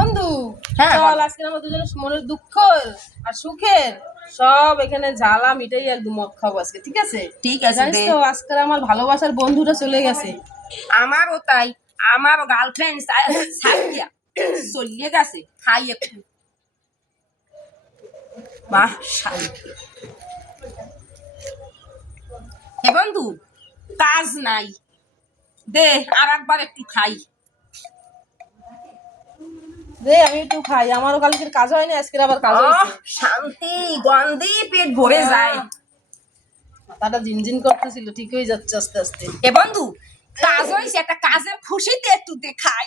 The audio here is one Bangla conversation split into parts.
বন্ধু হ্যাঁ, চল বলো। আজকে আমরা দুজনের মনের দুঃখ আর সুখের সব এখানে জ্বালা মিটাই একদম মদ খাবো আজকে, ঠিক আছে? ঠিক আছে, জানিস দে। তো আজকে আমার ভালোবাসার বন্ধুটা চলে গেছে। আমারও তাই। আমার গার্লফ্রেন্ড সাথিয়া চলিয়ে গেছে। খাই একটু। বাহ, শান্তি। হে বন্ধু, কাজ নাই, দে আর একবার একটু খাই। রে আমি একটু খাই, আমারও কালকের কাজ হয়নি, আজকের আবার কাজ হয়েছে। শান্তি, গন্ধে পেট ভরে যায়। মাথাটা ঝিনঝিন করতেছিল, ঠিক হয়ে যাচ্ছে আস্তে আস্তে। এ বন্ধু, কাজ হয়েছে, একটা কাজের খুশিতে একটু দেখাই।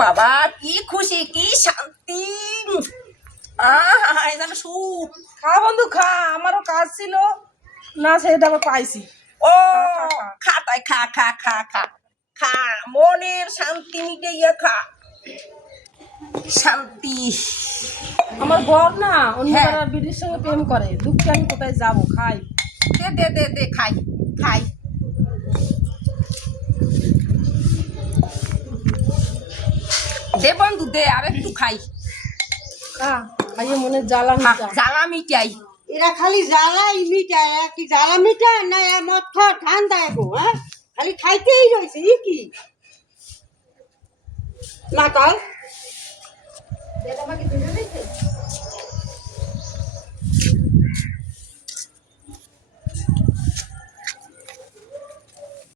বাবা, কি খুশি, কি শান্তি। আহ, যেন সুখ। খা বন্ধু খা, আমারও কাজ ছিল না, সেটা আবার পাইছি। ও, খা, খা, খা। খা তাই, খা খা খা খা খা, মনের শান্তি মিটাইয়া খা। শান্তি। আমার বর না অন্য হ্যাঁ। পাড়ার বিটির সঙ্গে প্রেম করে, দুঃখে আমি কোথায় যাবো, খাই। দে দে দে দে, খাই খাই। দে বন্ধু, দে আর একটু খাই। খা, খাইয়ে মনের জ্বালা খা, মিটা। জ্বালা মিটাই। এরা খালি জ্বালাই মিটায়, কি জ্বালা মিটায় না মদ খাওয়া ঠান্ডা গো, হ্যাঁ খালি খাইতেই রয়েছে কি মাতাল।